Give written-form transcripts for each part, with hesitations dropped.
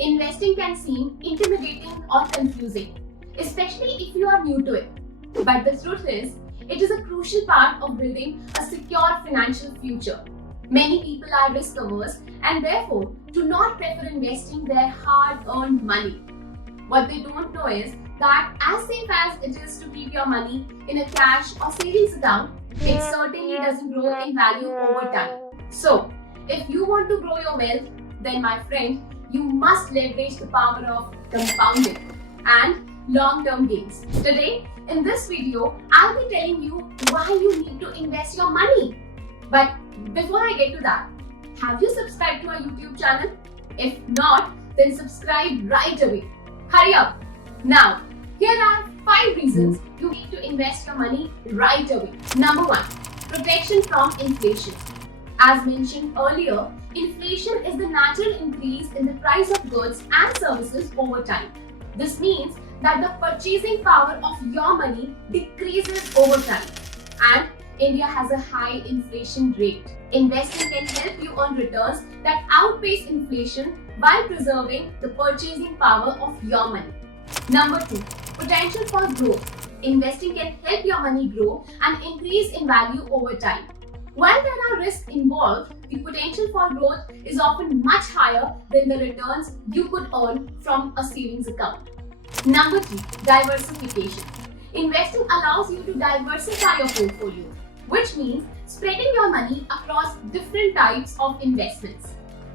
Investing can seem intimidating or confusing, especially if you are new to it. But the truth is, it is a crucial part of building a secure financial future. Many people are risk averse and therefore do not prefer investing their hard-earned money. What they don't know is that as safe as it is to keep your money in a cash or savings account, it certainly doesn't grow in value over time. So, if you want to grow your wealth, then my friend, you must leverage the power of compounding and long-term gains. Today, in this video, I'll be telling you why you need to invest your money. But before I get to that, have you subscribed to our YouTube channel? If not, then subscribe right away. Hurry up! Now, here are 5 reasons you need to invest your money right away. Number 1. Protection from inflation. As mentioned earlier, inflation is the natural increase in the price of goods and services over time. This means that the purchasing power of your money decreases over time. And India has a high inflation rate. Investing can help you earn returns that outpace inflation while preserving the purchasing power of your money. Number 2. Potential for growth. Investing can help your money grow and increase in value over time. While there are risks involved, the potential for growth is often much higher than the returns you could earn from a savings account. Number 3. Diversification. Investing allows you to diversify your portfolio, which means spreading your money across different types of investments.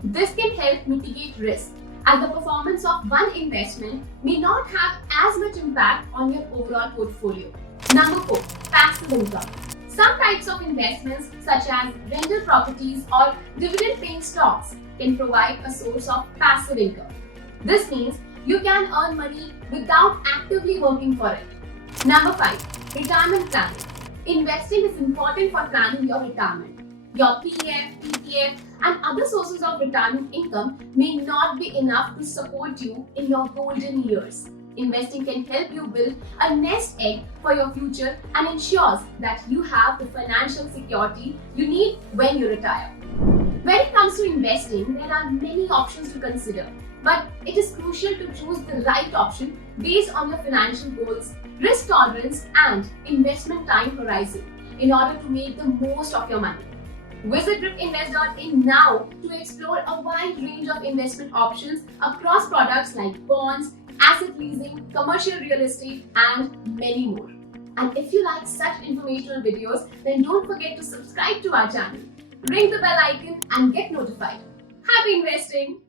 This can help mitigate risk, as the performance of one investment may not have as much impact on your overall portfolio. Number 4. Passive income. Some types of investments such as rental properties or dividend-paying stocks can provide a source of passive income. This means you can earn money without actively working for it. Number 5. Retirement planning. Investing is important for planning your retirement. Your PF, ETF and other sources of retirement income may not be enough to support you in your golden years. Investing can help you build a nest egg for your future and ensures that you have the financial security you need when you retire. When it comes to investing, there are many options to consider, but it is crucial to choose the right option based on your financial goals, risk tolerance, and investment time horizon in order to make the most of your money. Visit dripinvest.in now to explore a wide range of investment options across products like bonds, asset leasing, commercial real estate, and many more. And if you like such informational videos, then don't forget to subscribe to our channel, ring the bell icon, and get notified. Happy investing!